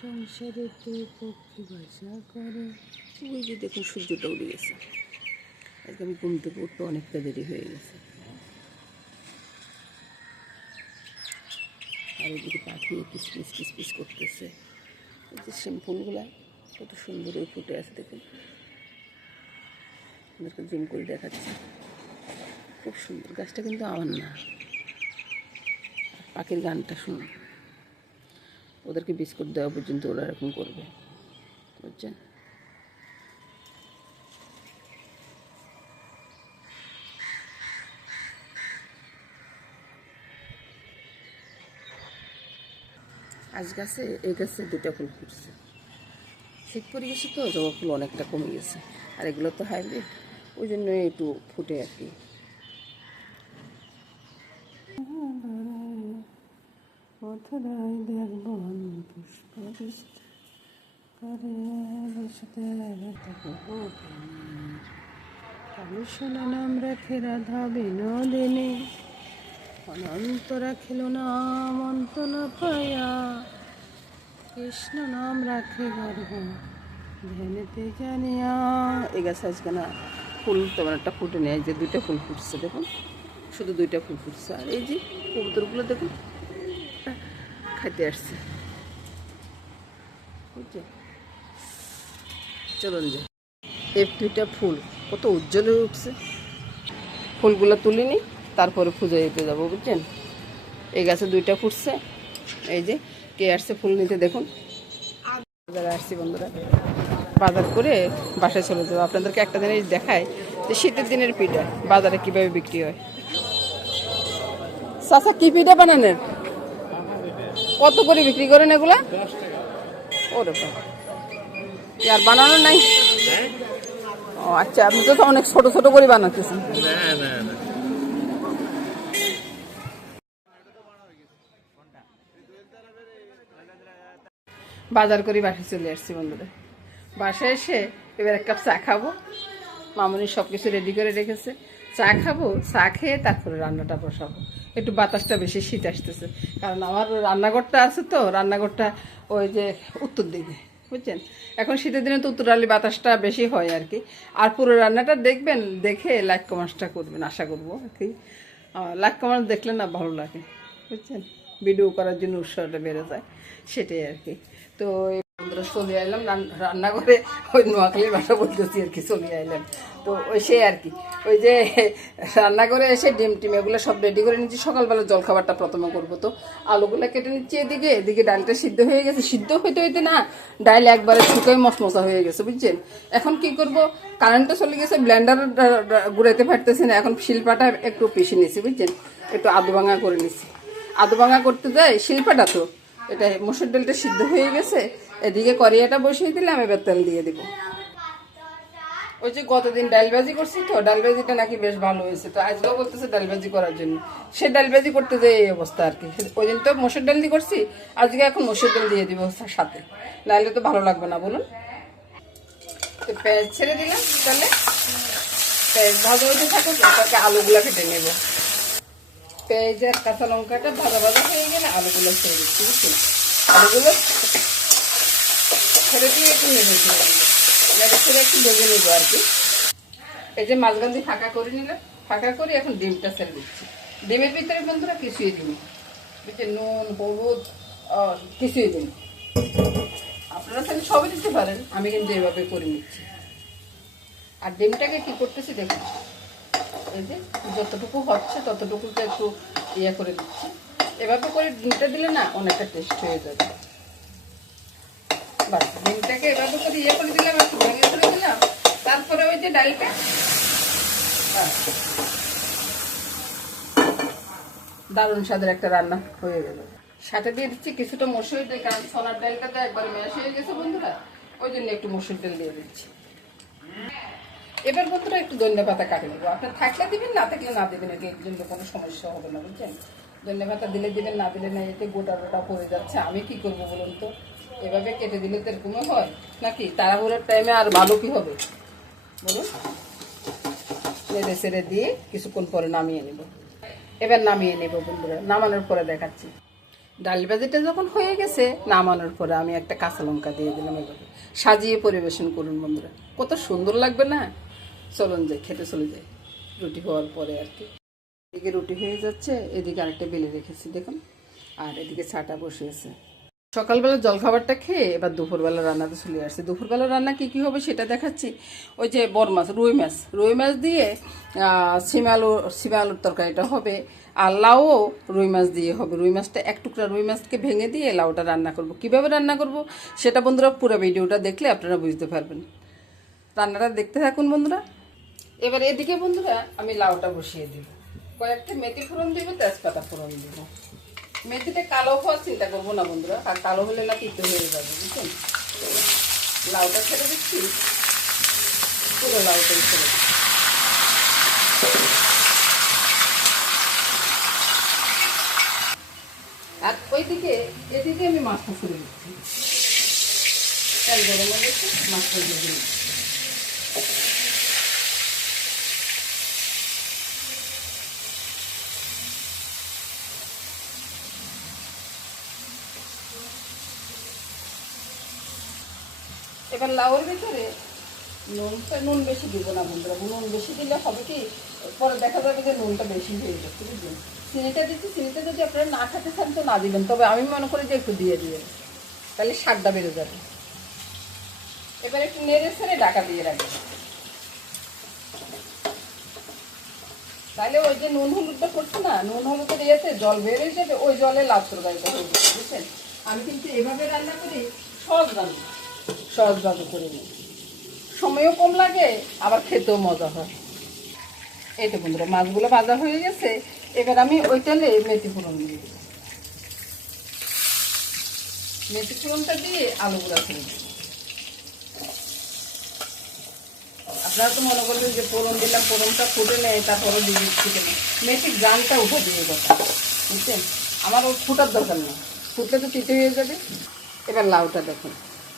সংসারেতে পক্ষী বাসা করে। ওই যে দেখুন সূর্যটা উঠে গেছে। আজকে আমি ঘুম থেকে উঠতে অনেকটা দেরি হয়ে গেছে। আর এদিকে পাখি কিসমিস কিসমিস করতেছে। এই যে শিম ফুলগুলা কত সুন্দর ফুটে আছে দেখুন। আপনাদেরকে জুম করে দেখাচ্ছি, খুব সুন্দর। গাছটা কিন্তু আমার না, পাখির গানটা শুনুন। ওদেরকে বিস্কুট দেওয়া পর্যন্ত ওরা এরকম করবে, বুঝছেন? আজ গাছে এই গাছে দুটা ফুল ফুটছে। শীত পড়ে গেছে তো, জবা ফুল অনেকটা কমে গেছে। আর এগুলো তো হাইব্রিড, ওই জন্য একটু ফুটে আর কি। নাম রাখে রাধা বিনোদিনী, অনন্ত রাখিল নাম অন্ত না পায়া। কৃষ্ণ নাম রাখে গর্ব ধ্যানেতে জানিয়া। এই গাছ আজকে না ফুল তেমন একটা ফুটে নেই, যে দুইটা ফুল ফুটছে দেখুন, শুধু দুইটা ফুল ফুটছে। আর এই যে কবুতরগুলো দেখুন খাইতে আসছে, বুঝছে? চলুন যে এই দুইটা ফুল কত উজ্জ্বল হয়ে উঠছে। ফুলগুলো তুলিনি, তারপরে পুজো দিতে যাবো, বুঝছেন? এই গাছে দুইটা ফুটছে। এই যে কে আসছে ফুল নিতে দেখুন। বাজারে আসছি বন্ধুরা, বাজার করে বাসায় চলে যাবো। আপনাদেরকে একটা জিনিস দেখায় যে শীতের দিনের পিঠা বাজারে কিভাবে বিক্রি হয়। চাচা কি পিঠা বানানের, কত করে বিক্রি করেন এগুলা? ওরে বাবা, আর বানানো নাই? ও আচ্ছা, আপনি তো অনেক ছোট ছোট করে বানাতেছেন। বাজার করে বাসায় চলে আসছি বন্ধুরা। বাসায় এসে এবার এক কাপ চা খাবো। মামনি সব কিছু রেডি করে রেখেছে, চা খাবো। চা খেয়ে তারপরে রান্নাটা বসাবো। একটু বাতাসটা বেশি, শীত আসতেছে। কারণ আমার রান্নাঘরটা আছে তো, রান্নাঘরটা ওই যে উত্তর দিকে, বুঝছেন? এখন শীতের দিনে তো উত্তরালি বাতাসটা বেশি হয় আর কি। আর পুরো রান্নাটা দেখবেন, দেখে লাইক কমেন্টসটা করবেন আশা করবো আর কি। লাইক কমেন্টস দেখলে না ভালো লাগে, বুঝছেন? ভিডিও করার জন্য উৎসাহটা বেড়ে যায়, সেটাই আর কি। তো বন্ধুরা চলে আইলাম রান্নাঘরে, ওই নোয়াখালীর ভাষা বলতেছি আর কি, চলে আইলাম। তো ওই সে আর কি, ওই যে রান্নাঘরে এসে ডিম টিম এগুলো সব রেডি করে নিচ্ছি। সকালবেলা জলখাবারটা প্রথমে করবো। তো আলুগুলো কেটে নিচ্ছি, এদিকে এদিকে ডালটা সিদ্ধ হয়ে গেছে। সিদ্ধ হইতে হইতে না ডাল একবারে শুকাই মশমশা হয়ে গেছে, বুঝছেন? এখন কি করব, কারেন্টটা চলে গেছে, ব্লেন্ডার গুড়াইতে পারতেছি না। এখন শিলপাটা একটু পিষে নিছি, বুঝছেন? একটু আদু ভাঙা করে নিছি। আদু ভাঙা করতে যাই, শিলপাটা তো এটা মসুর ডালটা সিদ্ধ হয়ে গেছে। এদিকে কড়াইটা বসিয়ে দিলাম, এবার তেল দিয়ে দিব। ওই যে গতদিন ডালবাজি করছি তো, ডালবাজিটা নাকি বেশ ভালো হয়েছে। তো আজকেও বলতেছে ডালবাজি করার জন্য। সে ডালবাজি করতে যায় এই অবস্থা আর কি। ওই দিন তো মসুর ডাল দিয়ে করছি, আজকে এখন মসুর ডাল দিয়ে দিব সাথে, নাহলে তো ভালো লাগবে না বলুন। তো পেঁয়াজ ছেড়ে দিলাম, তাহলে পেঁয়াজ ভাজা হইতে থাকুক, তাকে আলুগুলা কেটে নেব। পেঁয়াজ আর কাঁচা লঙ্কাটা ভাজা ভাজা হয়ে গেলে আলুগুলো ছেড়ে দিচ্ছি, বুঝছি? আলুগুলো ছেড়ে দিয়ে একটু নেড়ে ছেড়ে দিল, নেড়ে ছেড়ে একটু ভেজে নেব আর কি। এই যে মাছগান্ধি ফাঁকা করে নিলাম, ফাঁকা করে এখন ডিমটা ছেড়ে দিচ্ছি। ডিমের ভিতরে বন্ধুরা কিছুই দিন, বুঝছেন? নুন হলুদ কিছুই দিন। আপনারা তাহলে সবই দিতে পারেন, আমি কিন্তু এভাবে করে নিচ্ছি। আর ডিমটাকে কি করতেছি দেখুন, এই যে যতটুকু হচ্ছে ততটুকুতে একটু ইয়ে করে দিচ্ছি। এভাবে করে ডিমটা দিলে না অনেকটা টেস্ট হয়ে যাবে। বাস ডিমটাকে এভাবে করে ইয়ে করে দিলাম, একটু ভেঙে করে দিলাম। তারপরে ওই যে ডালটা, দারুণ স্বাদের একটা রান্না হয়ে গেল। সাথে দিয়ে দিচ্ছি কিছুটা মসুর ডাল, কারণ সোনার ডালটা তো একবারে ম্যাশ হয়ে গেছে বন্ধুরা, ওই জন্য একটু মসুর ডাল দিয়ে দিচ্ছি। এবার বন্ধুরা একটু ধনিয়া পাতা কাটে নেবো। আপনার থাকলে দিবেন, না থাকলে না দিবেন, এর জন্য কোনো সমস্যা হবে না, বুঝছেন? ধনিয়া পাতা দিলে দিবেন, না দিলে না। এতে গোটা গোটা পড়ে যাচ্ছে, আমি কি করবো বলুন তো? এভাবে কেটে দিলে তো এরকমও হয় নাকি? তাড়াহুড়োর টাইমে আর ভালো কি হবে বলুন? নেড়ে ছেড়ে দিয়ে কিছুক্ষণ পরে নামিয়ে নেব। এবার নামিয়ে নেব বন্ধুরা, নামানোর পরে দেখাচ্ছি। ডাল ভাজিটা যখন হয়ে গেছে, নামানোর পরে আমি একটা কাঁচা লঙ্কা দিয়ে দিলাম। এভাবে সাজিয়ে পরিবেশন করুন বন্ধুরা, কত সুন্দর লাগবে না? চলুন যাই, খেতে চলে যাই রুটি হওয়ার পরে আর কি। এদিকে রুটি হয়ে যাচ্ছে, এদিকে আরেকটা বেলে রেখেছি দেখুন, আর এদিকে চাটা বসিয়েছে। সকালবেলা জলখাবারটা খেয়ে এবার দুপুরবেলা রান্নাতে চলে আসছে। দুপুরবেলা রান্না কী কী হবে সেটা দেখাচ্ছি। ওই যে বড় মাছ, রুই মাছ দিয়ে সিমে আলুর তরকারিটা হবে, আর লাউও রুই মাছ দিয়ে হবে। রুই মাছটা এক টুকরা রুই মাছকে ভেঙে দিয়ে লাউটা রান্না করব। কিভাবে রান্না করব সেটা বন্ধুরা পুরো ভিডিওটা দেখলে আপনারা বুঝতে পারবেন। রান্নাটা দেখতে থাকুন বন্ধুরা। এবার এদিকে বন্ধুরা আমি লাউটা বসিয়ে দিব, কয়েকটা মেথি ফোড়ন দিব, তেজপাতা ফোড়ন দিব। মেথিটা কালো হওয়ার চিন্তা করবো না বন্ধুরা, আর কালো হলে না তিতো হয়ে যাবে, বুঝছেন? লাউটা ছেড়ে দিচ্ছি, পুরো লাউটাই ছেড়ে দিচ্ছি। আর এদিকে আমি মাছটা ছেড়ে দিচ্ছি, তেল গরম হয়ে গেছে, মাছটা দিয়ে দিচ্ছি। এবার লাউয়ের ভিতরে নুন বেশি দিব না বন্ধুরা। নুন বেশি দিলে হবে কি, পরে দেখা যাবে যে নুনটা বেশি হয়ে যাচ্ছে, বুঝলেন? চিনিটা দিচ্ছি, চিনিটা যদি আপনারা না খেতে চান তো না দিবেন, তবে আমি মনে করি যে একটু দিয়ে দিবেন, তাহলে স্বাদটা বেড়ে যাবে। এবার একটু নেড়ে ছেড়ে ঢাকা দিয়ে রাখবেন, তাহলে ওই যে নুন হলুদটা করছে না, নুন হলুদের ইয়েতে জল বের হয়ে যাবে, ওই জলে লাউ তরকারিটা হয়ে যাবে, বুঝছেন? আমি কিন্তু এভাবে রান্না করি, সহজভাবে করে নিই, সময়ও কম লাগে, আবার খেতেও মজা হয়। এই তো বন্ধুরা মাছগুলো ভাজা হয়ে গেছে, এবার আমি ওই তেলে মেথি ফোড়ন দিয়ে দিই। মেথি ফোড়নটা দিয়ে আলুগুলা ছেড়ে দিই। আপনারা তো মনে করবেন যে ফোড়ন দিলাম, ফোড়নটা ফুটে নেয় তারপরে দিয়ে ফুটে নেয়, মেথির গানটা উঠে দিয়ে কথা, বুঝছেন? আমার ওই ফুটার দরকার নেই, ফুটলে তো তিতে হয়ে যাবে। এবার লাউটা দেখুন,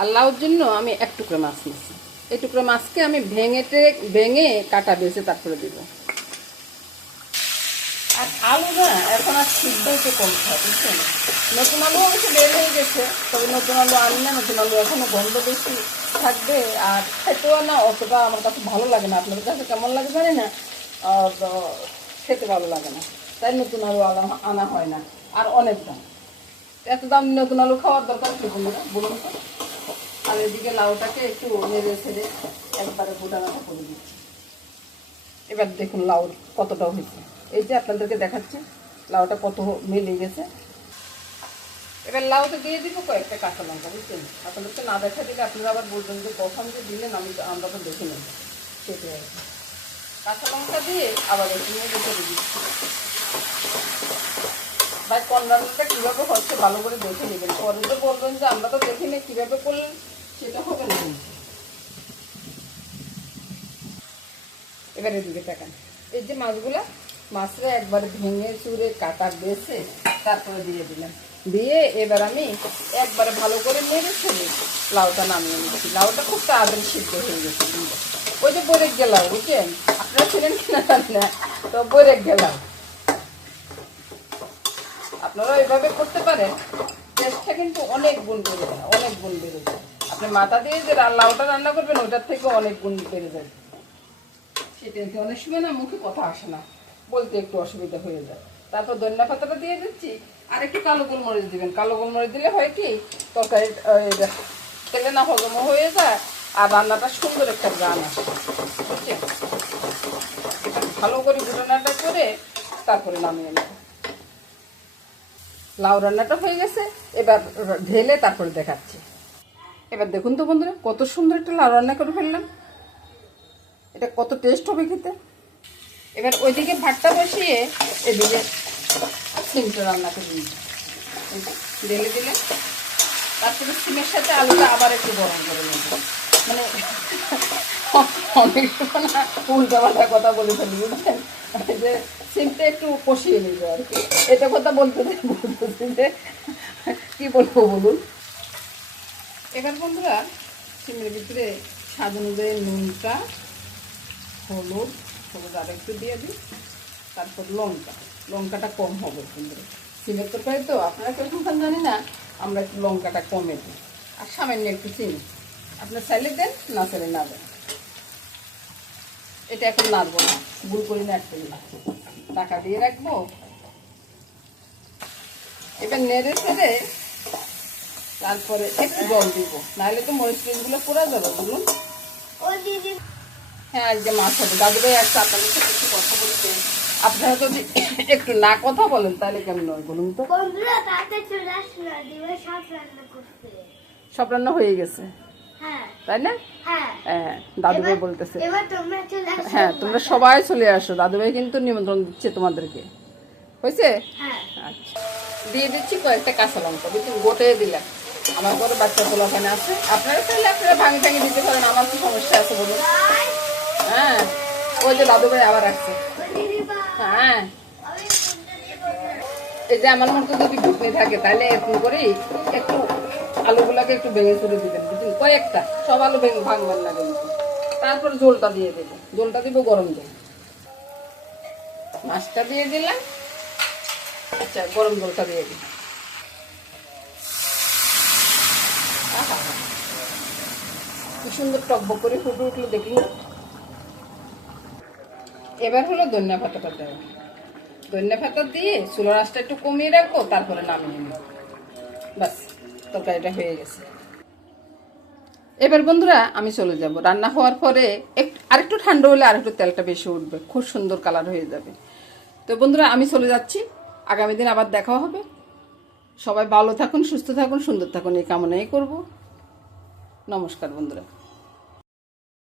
আর লাউর জন্য আমি এক টুকরা মাছ নিচ্ছি। এই টুকরা মাছকে আমি ভেঙে কাটা বেছে তারপরে দিব। আর আলু না এখন আর সিদ্ধ হতে কম খায়, বুঝছেন? নতুন আলু অবশ্য বের হয়ে গেছে, তবে নতুন আলু আনি না, নতুন আলু এখনো গন্ধ বেশি থাকবে, আর খেতেও না অতটা আমার কাছে ভালো লাগে না। আপনাদের কাছে কেমন লাগে জানি না, খেতে ভালো লাগে না, তাই নতুন আলু আনা হয় না। আর অনেক দাম, এত দাম নতুন আলু খাওয়ার দরকার কি বলুন তো? আর এদিকে লাউটাকে একটু নেড়ে ছেড়ে একবারে গোটানাটা করে দিচ্ছি। এবার দেখুন লাউ কতটা হয়েছে, এই যে আপনাদেরকে দেখাচ্ছি লাউটা কত মিলে গেছে। এবার লাউটা দিয়ে দিব কয়েকটা কাঁচা লঙ্কা, বুঝছেন? আপনাদেরকে না দেখা দিলে আপনারা আবার বলবেন যে কখন যে দিলেন, আমরা তো দেখে নেব, সেটাই আর কি। কাঁচা লঙ্কা দিয়ে আবার একটু নেড়ে ছেড়ে দিচ্ছি। ভাই কোন রান্নাটা কীভাবে হচ্ছে ভালো করে দেখে নেবেন, পরে তো বলবেন যে আমরা তো দেখি না, কীভাবে করলেন, সেটা হবে না কিন্তু। এবার এদিকে তাকান, এই যে মাছটা একবারে ভেঙে চুড়ে কাটা বেছে তারপরে দিয়ে দিলাম, দিয়ে এবার আমি একবারে ভালো করে নেড়ে ছেড়ে লাউটা নামিয়ে নিচ্ছি। লাউটা খুব তাড়াতাড়ি সিদ্ধ হয়ে গেছে, ওই যে বরেক গেলাও, বুঝছেন? আপনারা ছিলেন কিনা জানি না, তো বরেক গেলাও আপনারা এইভাবে করতে পারেন, টেস্টটা কিন্তু অনেক গুণ বেড়ে যায়, অনেক গুণ বেড়ে যায়। আপনি মাথা দিয়ে যে লাউটা রান্না করবেন ওটার থেকে অনেক গুণ বেড়ে যায়। সেটা অনেক সময় না মুখে কথা আসে না, বলতে একটু অসুবিধা হয়ে যায়। তারপর ধনিয়া পাতাটা দিয়ে দিচ্ছি, আর একটু কালো গোলমরিচ দিবেন। কালো গোলমরিচ দিলে হয় কি, তরকারি তেলে না হজমও হয়ে যায়, আর রান্নাটা সুন্দর একটা গান আসে, বুঝছেন? এটা ভালো করে ঘুটানাটা করে তারপরে নামিয়ে নেব। লাউ রান্নাটা হয়ে গেছে, এবার ঢেলে তারপরে দেখাচ্ছি। এবার দেখুন তো বন্ধুরা কত সুন্দর একটা লাউ রান্না করে ফেললাম, এটা কত টেস্ট হবে খেতে। এবার ওইদিকে ভাতটা বসিয়ে এদিকে সিমটা রান্না করে ঢেলে দিলে, তারপরে সিমের সাথে আলুটা আবার একটু গরম করে নেব। মানে অনেক না উল্টা পাল্টা কথা বলে ফেলি, বুঝছেন? যে সিমটা একটু কষিয়ে নিব আর কি, এটা কথা বলতেছি যে কী বলবো বলুন। এবার বন্ধুরা সিমের ভিতরে স্বাদ অনুযায়ী নুনটা, হলুদ আর একটু দিয়ে দিই, তারপর লঙ্কা, লঙ্কাটা কম হবে বন্ধুরা। সিমের তরকারি তো আপনারা কেরকম খান জানি না, আমরা একটু লঙ্কাটা কমে দিই। আর সামান্য একটু চিনি, আপনার চাইলে দেন, না চাইলে না দেন। এটা এখন নাড়বো না, গুল করি না, একটু ঢাকা দিয়ে রাখবো। এবার নেড়ে ছেড়ে তারপরে একটু জল দিব, নাহলে তো মরিচগুলো পোড়া যাবে বলুন। হ্যাঁ, আজ যে মাছ হবে, দাদু ভাই একটা আপনাদের সাথে একটু কথা বলতে। আপনারা যদি একটু না কথা বলেন তাহলে কেমন হয় বলুন তো। সব রান্না হয়ে গেছে, তাই না? হ্যাঁ, দাদু ভাই বলতেছে হ্যাঁ তোমরা সবাই চলে আসো, দাদু ভাই কিন্তু নিমন্ত্রণ দিচ্ছে তোমাদেরকে। হয়েছে? আচ্ছা, দিয়ে দিচ্ছি কয়েকটা কাঁচা লঙ্কা, বুঝছেন, গোটে দিলাম। আমার ঘরে বাচ্চা পোলা ওখানে আছে, আপনারা চাইলে আপনারা ভাঙি ভাঙি দিতে পারেন, আমার কি সমস্যা আছে বলুন। হ্যাঁ, ওই যে দাদু ভাই আবার আসছে। হ্যাঁ, এই যে আমার মতো যদি ঘুটনি থাকে তাহলে এরকম করেই একটু আলুগুলাকে একটু ভেঙে চুড়ে দিবেন, বুঝলেন, কয়েকটা, সব আলু ভেঙে ভাঙবেন না কিন্তু। তারপর ঝোলটা দিয়ে দেবো, ঝোলটা দিব গরম জল, মাছটা দিয়ে দিলাম। আচ্ছা, গরম জলটা দিয়ে দিই। কি সুন্দর টকবক করে ফুটে উঠলো দেখলি। এবার হলো ধনিয়া পাতাটা দেবো, ধনিয়া পাতা দিয়ে চুলার আঁচটা একটু কমিয়ে রাখবো, তারপরে নামিয়ে নেব। বাস, তরকারিটা হয়ে গেছে। এবার বন্ধুরা আমি চলে যাব, রান্না হওয়ার পরে আরেকটু ঠান্ডা হলে আরেকটু তেলটা বেশি উঠবে, খুব সুন্দর কালার হয়ে যাবে। তো বন্ধুরা আমি চলে যাচ্ছি, আগামী দিন আবার দেখা হবে। সবাই ভালো থাকুন, সুস্থ থাকুন, সুন্দর থাকুন, এই কামনাই করব। নমস্কার বন্ধুরা।